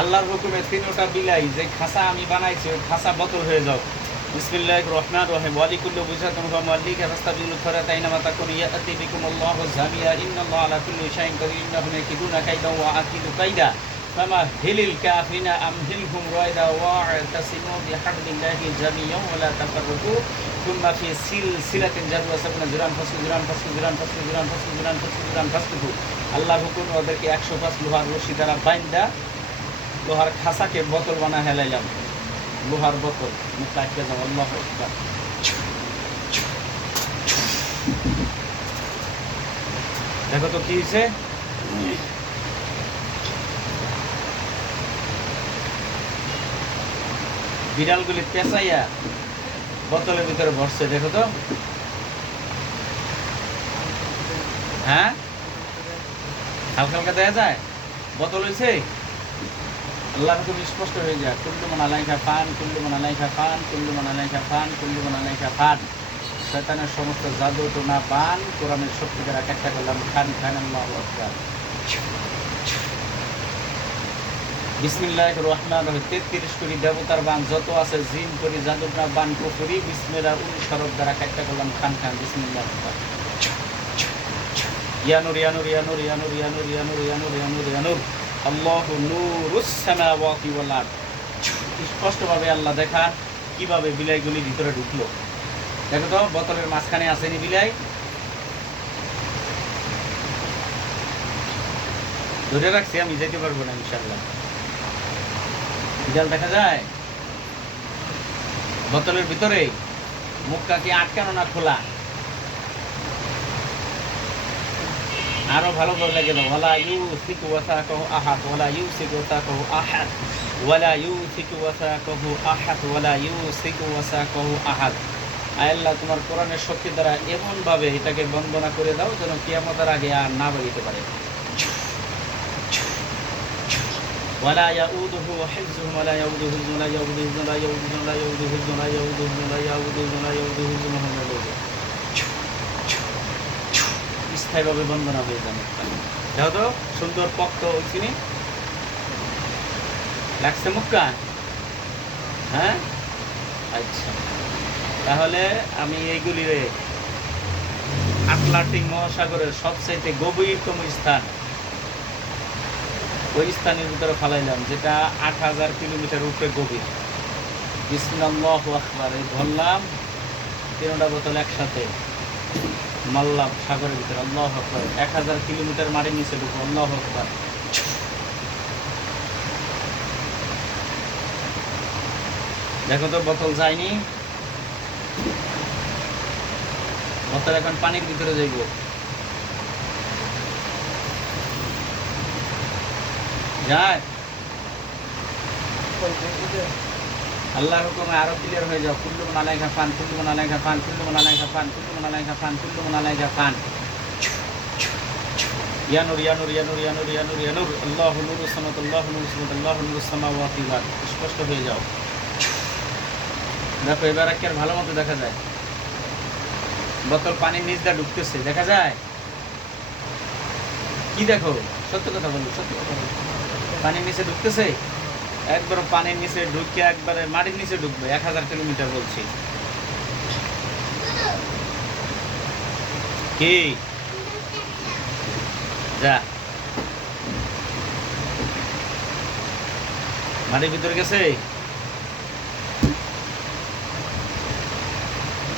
আল্লাহর হুকুমে তিনটা বিলাই যে খাসা আমি বানাইছি ওই খাসা বোতল হয়ে যাও। বিসমিল্লাহির রহমানির রহিম ওয়ালিকুল্লু বুজাতুন ওয়া মাল্লিকা ফাস্তাবিলু ফারাতাইনা মা তাকুনু ইয়াতি বিকুমুল্লাহু জামিয়া ইন্নাল্লাহা আলা কুল্লি শাইইন কাদির ইন্নাহুম ইয়াকিদুনা কাইদা ওয়া আকিদু কাইদা ফামা হিলিল কাফিরিনা আমহিলহুম রায়দা ওয়া'তাসিমু বিহাবলিল্লাহি জামিয়ান ওয়া লা তাফাররাকু সুম্মা ফি সিলসিলাতিন যারুহা সাবনা জিরান ফাসলু আল্লাহর হুকুম ওদেরকে 105 লোহার রশি দ্বারা বাইন্দা লোহার খাসাকে বোতল বানা হেলাইলাম। লোহার বোতল মুখ আটকে যাও। আল্লাহু আকবার। দেখো তো কি হয়েছে। বিড়ালগুলি পেঁচাইয়া বোতলের ভিতরে ভরছে। দেখো তো, হ্যাঁ হালকা হালকা দেখা যায় বোতল হয়েছে। আল্লাহ হুকুম স্পষ্ট হয়ে যায়, কুল্লু মান আলাইহা ফান, কুল্লু মান আলাইহা ফান, কুল্লু মান আলাইহা ফান, কুল্লু মান আলাইহা ফান। শয়তানের সমস্ত জাদু টোনা বান কোরআনের শক্তি দ্বারা একটা করলাম খান খান। আল্লাহু আকবার। বিসমিল্লাহির রহমানির রহিম 33 কোটি দেবতার বান যত আছে, জিন করি জাদুটা বান কুফরি বিসমিল্লাহ 19 শরফ দ্বারা একটা করলাম খান খান। বিসমিল্লাহ ইয়ানুর ইয়ানুর ইয়ানুর ইয়ানুর ইয়ানুর ইয়ানুর ইয়ানুর ইয়ানুর ইয়ানুর আল্লাহু নূরুস সামাওয়াতি ওয়াল আরদ। স্পষ্টভাবে আল্লাহ দেখান কিভাবে বিলাইগুলি ভিতরে ঢুকলো। দেখো তো বোতলের মাঝখানে আসেনি বিলাই, ধরে রাখছি আমি, যেতে পারবো না ইনশাআল্লাহ। বিড়াল দেখা যায় বোতলের ভিতরে, মুখটা কি আটকানো না খোলা? আরো ভালো করে লাগে দাও। ওয়ালা ইউসিকু ওয়াসাকাহু আহাদ ওয়ালা ইউসিকু ওয়াসাকাহু আহাদ ওয়ালা ইউসিকু ওয়াসাকাহু আহাদ ওয়ালা ইউসিকু ওয়াসাকাহু আহাদ। আয় আল্লাহ, তোমার কোরআনের শক্তি দ্বারা এমন ভাবে এটাকে বন্দনা করে দাও যেন কিয়ামতের আগে আর না বেরিতে পারে। ওয়ালা ইয়াউদুহু হিফযুহুম ওয়ালা ইয়াউদুহু ওয়ালা ইয়াউদুহু ওয়ালা ইয়াউদুহু ওয়ালা ইয়াউদুহু ওয়ালা ইয়াউদুহু ওয়ালা ইয়াউদুহু ওয়ালা ইয়াউদুহু স্থায়ীভাবে বন্দনা হয়ে যাবে। দেখো তো সুন্দর পক্ত চিনি লাগছে মুক্কা। হ্যাঁ আচ্ছা, তাহলে আমি এইগুলি আটলান্টিক মহাসাগরের সবচাইতে গভীরতম স্থান, ওই স্থানের ভিতরে ফালাইলাম, যেটা 8000 কিলোমিটার উপরে গভীর। বিসমিল্লাহু আকবার। এই ধরলাম তিনটা বোতল একসাথে মারলাম সাগরের ভিতরে। আল্লাহু আকবার। 1000 কিলোমিটার মাটির নিচে ঢুকবো। আল্লাহু আকবার। দেখো তো বোতল যায়নি, বোতল এখন পানির ভিতরে যাইব। যায় আল্লাহর হুকুমে আরো ক্লিয়ার হয়ে যাও। কুল্লু মান আলাইহা ফান, কুল্লু মান আলাইহা ফান, কুল্লু মান আলাইহা ফান, কুল্লু মান আলাইহা ফান, কুল্লু মান আলাইহা ফান। ইয়ানুর ইয়ানুর ইয়ানুর ইয়ানুর ইয়ানুর ইয়ানুর আল্লাহু নূরুস সামাওয়াতি আল্লাহু নূরুস সামাওয়াতি আল্লাহু নূরুস সামাওয়াতি ওয়াল আরদ। স্পষ্ট হয়ে যাও। দেখো এবার একের ভালো মতো দেখা যায় বোতল পানির নিচ দিয়ে ঢুকতেছে। দেখা যায় কি? দেখো, সত্য কথা বলো, সত্য কথা বলো। পানির নিচে ঢুকতেছে, একবার পানির নিচে ঢুকে একবারে মাটির নিচে ঢুকবে। 1000 কিলোমিটার বলছি। কি যা মাটির ভিতরে গেছে।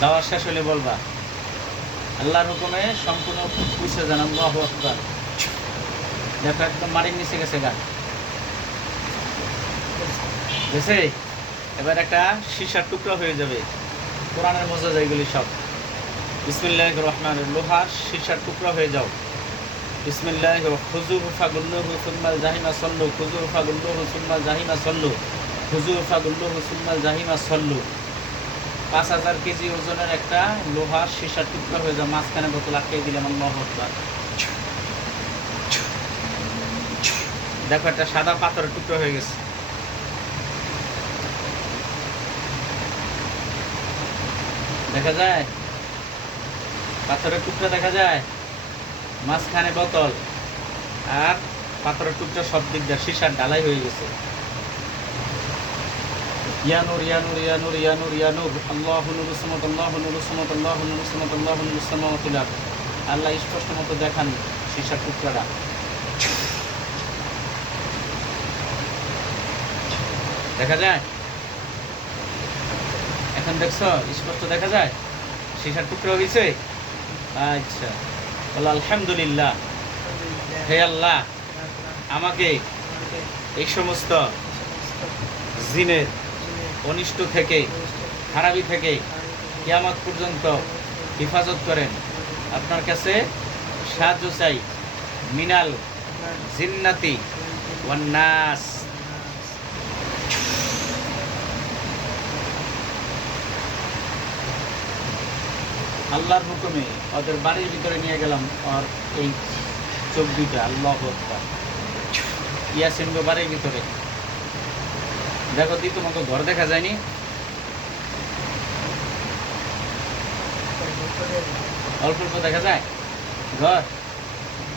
দাওয়া শেষ হলে বলবা। আল্লাহর হুকুমে সম্পূর্ণ পুষে যান। আল্লাহু আকবার। দেখো একদম মাটির নিচে গেছে গা, গেছে। এবার একটা সীসার টুকরা হয়ে যাবে। কোরআনের মজা এগুলি সব। বিসমিল্লাহির রহমানির রহিম। লোহার সীসার টুকরা হয়ে যাও। বিসমিল্লাহির খুযুহু ফাগুল্লুহু সুম্মাল জাহিমা সাল্লু, খুযুহু ফাগুল্লুহু সুম্মাল জাহিমা সাল্লু, খুযুহু ফাগুল্লুহু সুম্মাল জাহিমা সাল্লু। 5000 কেজি ওজনের একটা লোহার সীসার টুকরা হয়ে যাও। মাঝখানে বোতল আটকে দিলাম। আল্লাহু আকবার। দেখো একটা সাদা পাথরের টুকরা হয়ে গেছে। দেখা যায় পাথরের টুকরা দেখা যায়, মাঝখানে বোতল, আর পাথরের টুকরা সব দিক দিয়ে সীসার ঢালাই হয়ে গেছে। ইয়ানুর ইয়ানুর ইয়ানুর ইয়ানুর ইয়ানুর আল্লাহু নূরুস সামাওয়াত আল্লাহু নূরুস সামাওয়াত আল্লাহু নূরুস সামাওয়াত আল্লাহু নূরুস সামাওয়াতি ওয়াল আরদ। আল্লাহ স্পষ্ট মতো দেখান সীসার টুকরাটা। দেখা যায়? এখন দেখছো স্পষ্ট দেখা যায় সীসার টুকরা হয়েছে? আচ্ছা, বলো আলহামদুলিল্লাহ। হে আল্লাহ, আমাকে এই সমস্ত জিনের অনিষ্ট থেকে, খারাপি থেকে কিয়ামত পর্যন্ত হেফাজত করেন। আপনার কাছে সাহায্য চাই। মিনাল জিন্নাতি ওয়ান নাস। আল্লাহর হুকুমে ওদের বাড়ির ভিতরে নিয়ে গেলাম। আর এই চোখ দুইটা আল্লাহু আকবার ইয়াসিন গো বাড়ির ভিতরে। দেখো দি তোমাকে ঘর দেখা যায়নি? অল্প অল্প দেখা যায় ঘর?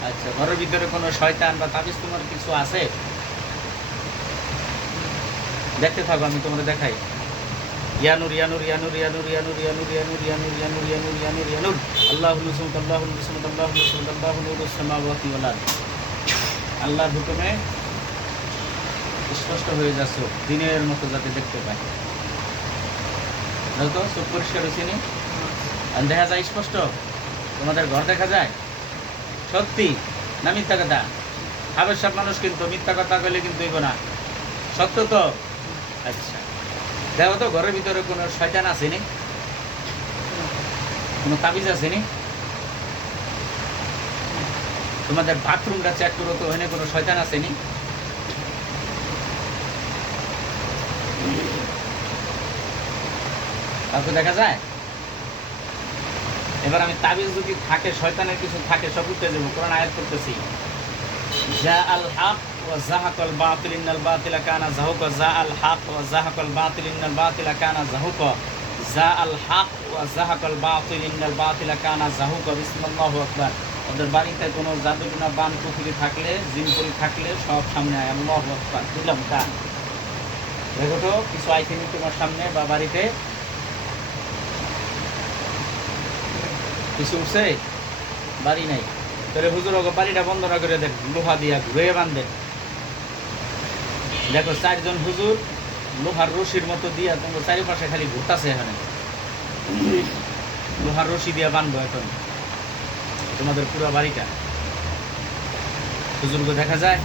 আচ্ছা, ঘরের ভিতরে কোনো শয়তান বা তাবিজ তোমার কিছু আছে? দেখতে থাকো, আমি তোমাদের দেখাই। ইয়ানুর ইয়ানুর ইয়ানুর ইয়ানুর ইয়ানুর ইয়ানুর ইয়ানুর ইয়ানুর ইয়ানুর ইয়ানুর ইয়ানুর ইয়ানুর আল্লাহু নূরুস সামাওয়াত আল্লাহু নূরুস সামাওয়াত আল্লাহু নূরুস সামাওয়াত আল্লাহু নূরুস সামাওয়াতি ওয়াল আরদ। আল্লাহর হুকুমে স্পষ্ট হয়ে যাচ্ছে, দিনের মতো যাতে দেখতে পায়। তো চোখ পরিষ্কার হয়েছে নি? দেখা যায় স্পষ্ট? তোমাদের ঘর দেখা যায়? সত্যি না মিথ্যা কথা? হাবের সব মানুষ কিন্তু মিথ্যা কথা বলে কিন্তু হইব না, সত্য তো? আচ্ছা, দেখো তো ঘরের ভিতরে কোনো শয়তান আসেনি? কোনো তাবিজ আসেনি? তোমাদের বাথরুমটা চেক করো তো, ওখানে কোনো শয়তান আসেনি? কাউকে দেখা যায়? এবার আমি তাবিজ যদি থাকে, শয়তানের কিছু থাকে, সব উঠতে দেবো। কোরআন আয়াত করতেছি, জা আল হক ওয়া যাহাকাল বাতিল ইন্নাল বাতিলা কানা যাহুকা। জা আল হক ওয়া যাহাকাল বাতিল ইন্নাল বাতিলা কানা যাহুকা। জা আল হক ওয়া যাহাকাল বাতিল ইন্নাল বাতিলা কানা যাহুকা। বিসমিল্লাহু আকবার। ওদের বাড়িতে কোনো জাদুটনা বান পুকুরি থাকলে, জিনপুরি থাকলে সব সামনে আয়। আল্লাহু আকবার। দিলাম কান। দেখো তো কিছু আইসেনি তোমার সামনে বা বাড়িতে? কিছু উঠছে? বাড়ি নাই? তাহলে হুজুর ওকে বাড়িটা বন্ধ না করে দেন, লোহা দিয়া ঘুরে বাঁধেন। দেখো 4 জন হুজুর লোহার রশির মতো দিয়া তোমার চারিপাশে খালি ঘুরতেছে। এখানে লোহার রশি দিয়া বাঁধবো এখন তোমাদের পুরো বাড়িটা। হুজুরকে দেখা যায়?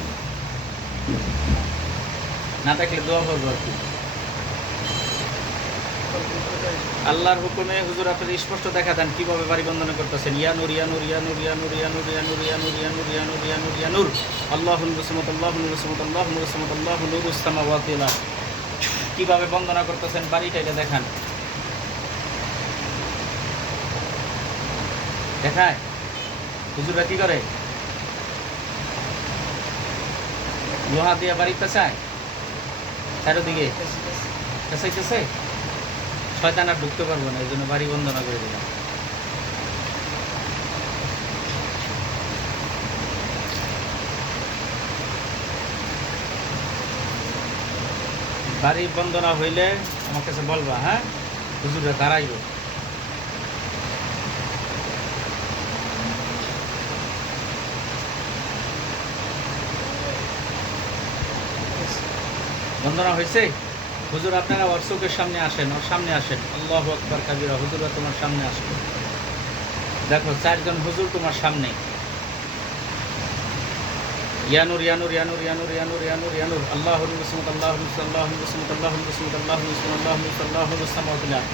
না দেখলে দোয়া করবো আর কি। আল্লাহর হুকুমে হুজুর আপনাদের স্পষ্ট দেখা দেন কিভাবে বাড়ি বন্ধন করতেছেন। ইয়ানুর ইয়ানুর ইয়ানুর ইয়ানুর ইয়ানুর ইয়ানুর ইয়ানুর ইয়ানুর ইয়ানুর ইয়ানুর ইয়ানুর আল্লাহু নূরুস সামাওয়াত আল্লাহু নূরুস সামাওয়াত আল্লাহু নূরুস সামাওয়াত আল্লাহু নূরুস সামাওয়াতি ওয়াল আরদ। কিভাবে বন্দনা করতেছেন বাড়িটা, এটা দেখান। দেখায় হুজুররা কি করে? লোহা দিয়ে বাড়িতে চায় চারিদিকে কাছাইতেছে, শয়তান আর ঢুকতে পারবো না, এই জন্য বাড়ি বন্দনা করে দিলাম। বাড়ি বন্দনা হইলে আমার কাছে বলবা, হ্যাঁ? হুজুরে দাঁড়াইব। বন্দনা হয়েছে? হুজুর আপনারা ওর চোখের সামনে আসেন, ওর সামনে আসেন। আল্লাহু আকবার কাবীরা। হুজুরা তোমার সামনে আসবে। দেখো 4 জন হুজুর তোমার সামনে। ইয়ানুর ইয়ানুর ইয়ানুর ইয়ানুর ইয়ানুর ইয়ানুর ইয়ানুর আল্লাহু নূরুস সামাওয়াত আল্লাহু নূরুস আল্লাহু নূরুস সামাওয়াত আল্লাহু নূরুস সামাওয়াত আল্লাহু নূরুস সামাওয়াত আল্লাহু নূরুস আল্লাহু নূরুস সামাওয়াতি ওয়াল আরদ।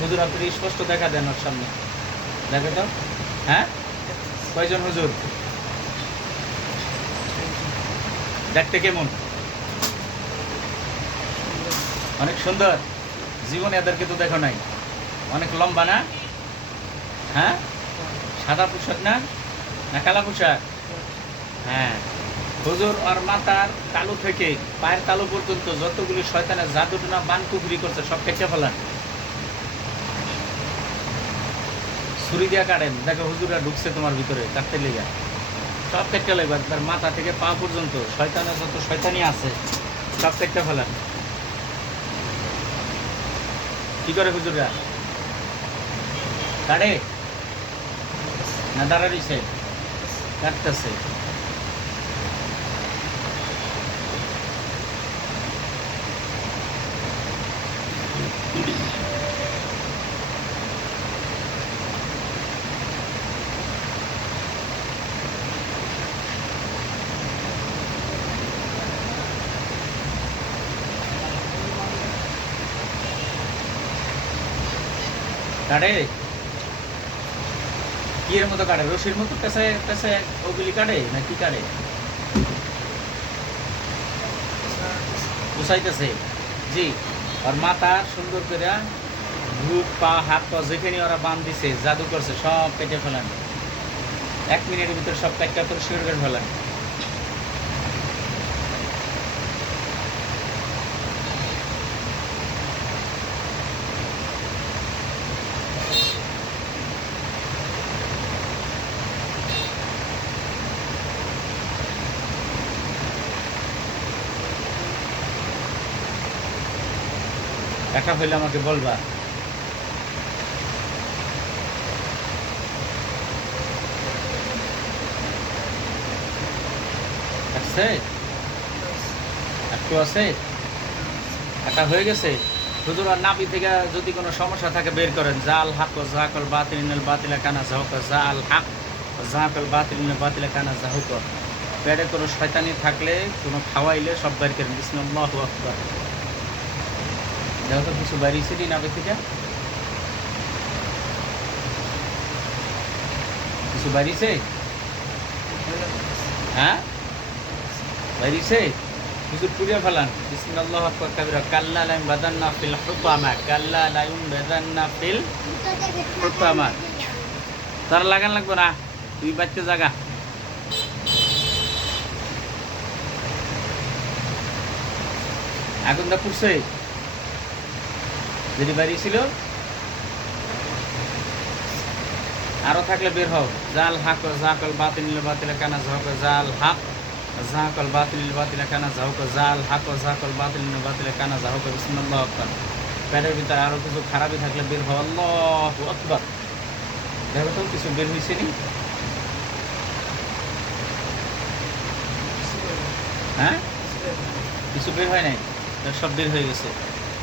হুজুর আপনি স্পষ্ট দেখা দেন ওর সামনে। দেখো তো, হ্যাঁ? কয়জন হুজুর? দেখতে কেমন? অনেক সুন্দর। জীবনে এদেরকে তো দেখো নাই। অনেক লম্বা না? হ্যাঁ? সাদা পোশাক না, না কালা পোশাক? হ্যাঁ। হুজুর আর মাথার তালু থেকে পায়ের তালু পর্যন্ত যতগুলি শয়তানের জাদুটনা বান কুকুরি করছে সব কেটে ফেলান, ছুরি দিয়া কাটেন। দেখো হুজুরা ঢুকছে তোমার ভিতরে কাটতে লেগে। সব কেটে লাগবে, তার মাথা থেকে পা পর্যন্ত শয়তানের যত শয়তানি আছে সব কেটে ফেলেন। কি করে হুজুররা কাটে না দাঁড়া রইছে? কাটতেছে। কাটে কি এর মতো কাটে? রশির মতো পেছে পেছে ওগুলি কাটে না কি কাটে? বুঝাইতেছে জি। আর মাথা সুন্দর করে বুক পা হাত পা যেখানে ওরা বান দিছে জাদু করছে সব কেটে ফেলেন। 1 মিনিটের ভিতরে সব একটা পরিষ্কার করে ফেলেন। কাটা হইলে আমাকে বলবা। আছে একটু আছে, কাটা হয়ে গেছে। হুজুর আর নাভি থেকে যদি কোনো সমস্যা থাকে বের করেন। জাল হাক ও জাহাকল বাতিল বাতিলা কানা জাহুক, জাল হাক ও জাহাকল বাতিলা কানা জাহুক। পেটে কোনো শয়তানি থাকলে কোনো খাওয়াইলে সব বের করেন। বিসমিল্লাহু আকবার। দেখো তো কিছু বেরিয়েছে নি নাভি থেকে? কিছু বেরিয়েছে? হ্যাঁ বেরিয়েছে। হুজুর পুড়িয়ে ফেলান। বিসমিল্লাহু আকবার কাবীরা। কাল্লা লা ইউবাদান্না ফিল হুতামা, কাল্লা লা ইউবাদান্না ফিল হুতামা। তারা লাগান লাগবে না, তুই বাচ্চা জাগা। আগুনটা পুড়ছে যদি বেরিয়েছিল, আরো থাকলে বের হও। জাল হাক জাহাকল বাতিলা কানা জাহুক, জাল হাক জাহাকল বাতিলা কানা জাহুক, জাল হাক জাহাকল বাতিলা কানা জাহুক। বিসমিল্লাহু আকবার। পেটের ভিতরে আরো কিছু খারাপই থাকলে বের হও। আল্লাহু আকবার। দেখো তো কিছু বের হয়েছে নি? হ্যাঁ কিছু বের হয় নাই, সব বের হয়ে গেছে।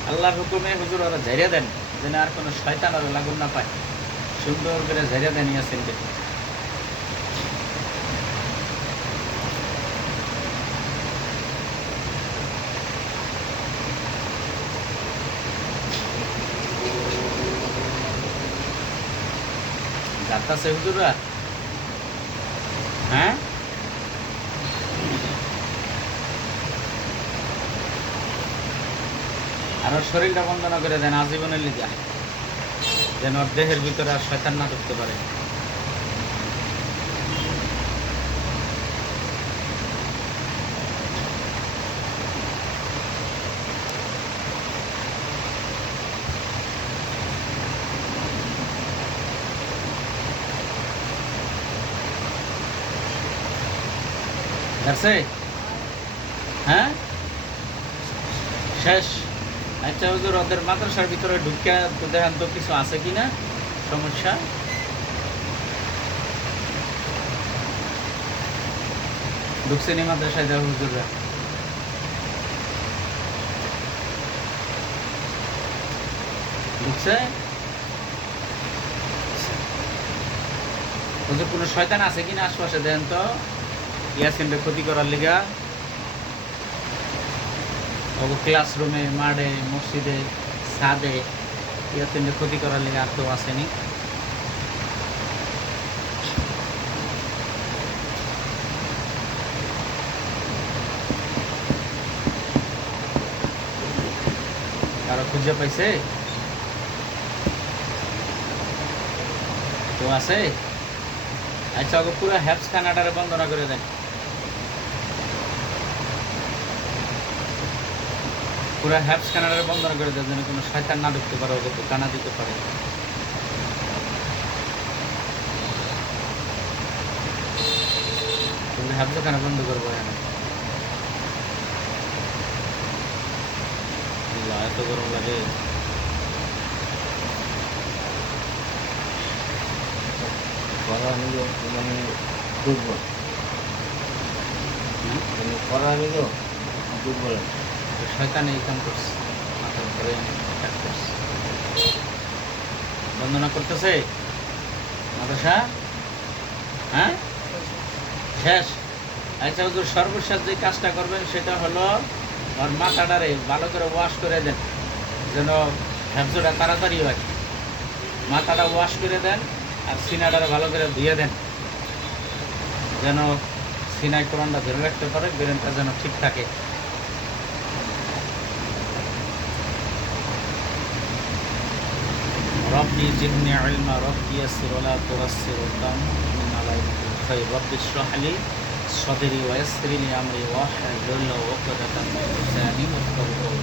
আল্লাহর হুকুমে হুজুর ওরা ঝাইরা দেন যেন আর কোনো শয়তান ওরা লাগুন না পায়। সুন্দর করে ঝাইরা দেন ইয়াসিন কে। যাত্রাছে হুজুররা। হ্যাঁ আর ওর শরীরটা বন্দনা করে দেন আজীবনের লিগা, যেন ওর দেহের ভিতরে আর শয়তান না ঢুকতে পারে। দেখছে? হ্যাঁ শেষ। আচ্ছা হুজুর ওদের মাদ্রাসার ভিতরে ঢুকে তো দেখেন তো কিছু আছে কিনা সমস্যা। ঢুকছে নি মাদ্রাসায় দেওয়া হুজুররা? ঢুকছে? হুজুর কোনো শয়তান আছে কিনা আশপাশে দেন তো, ইয়াসিনকে ক্ষতি করার লিগা। ক্লাসরুমে, মাঠে, মসজিদে, ছাদে ইয়াসিনকে ক্ষতি করার লিগা আর কেউ আসেনি? কারো খুঁজে পাইছে? কেউ আছে? আচ্ছা ওকে পুরো হ্যাপস খানাটারে বন্দনা করে দেন। পুরো হ্যাপস খানাটারে বন্দনা করে দেন যেন কোনো শয়তান না ঢুকতে পারে, ওকে কানা দিতে পারে। হাফজাখানা বন্ধ করবো এখানে। আল্লাহ, এত গরম লাগে। পড়া নিল মানে দুর্বল, মানে পড়া নিল দুর্বল। শয়তান এই কাম করছে, মাথার উপরে অ্যাটাক করছে। বন্দনা করতেছে মাদ্রাসা, হ্যাঁ শেষ। আচ্ছা হুজুর, সর্বশেষ যে কাজটা করবেন সেটা হলো ওর মাথাটারে ভালো করে ওয়াশ করে দেন, যেন হ্যাবজোটা তাড়াতাড়ি হয়। মাথাটা ওয়াশ করে দেন আর সিনাটারে ভালো করে ধুয়ে দেন, যেন সিনায় কোরআনটা ধরে রাখতে পারে, ব্রেনটা যেন ঠিক থাকে। রব্বি জিদনি ইলমা, রব্বি ইয়াসসির ওয়া লা তুরাসসির ওয়াতাম্মিম আলাইহিল খায়র, রব্বি ইশরাহ লি সাদরি ওয়া ইয়াসসির লি আমরি ওয়াহলুল উকদাতাম মিন লিসানি ইয়াফকাহু কওলি।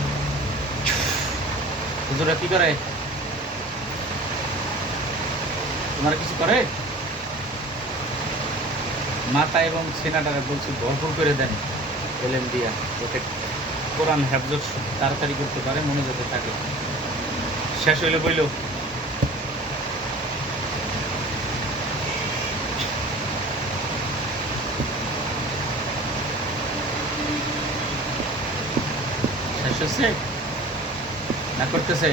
হুজুরা কি করে? তোমার কিছু করে? মাথা এবং সিনাটারে বলছি ভরপুর করে দেন এলেম দিয়া, যাতে কোরআন হেফজ তাড়াতাড়ি করতে পারে, মনোযোগে থাকে। শেষ হইলে বইল শেষ হচ্ছে না করতেছে?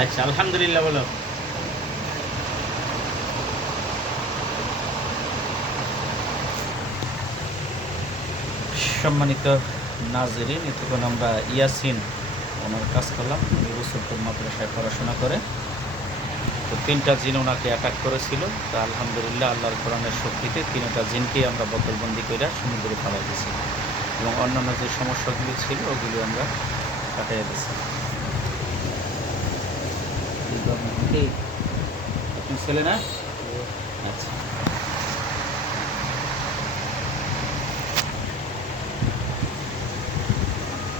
আচ্ছা, আলহামদুলিল্লাহ বলো। সম্মানিত নাজরিন, এতক্ষণ আমরা ইয়াসিন ওনার কাজ করলাম। 2 বছর তোর মাদ্রাসায় পড়াশোনা করে, তো 3টা জিন ওনাকে অ্যাটাক করেছিল। তা আলহামদুলিল্লাহ আল্লাহর কোরআনের শক্তিতে 3টা জিনকেই আমরা বোতলবন্দি করে সমুদ্রে ফেলাই দিয়েছি, এবং অন্যান্য যে সমস্যাগুলি ছিল ওগুলি আমরা কাটিয়ে দিয়েছি। আপনার ছেলে না? আচ্ছা।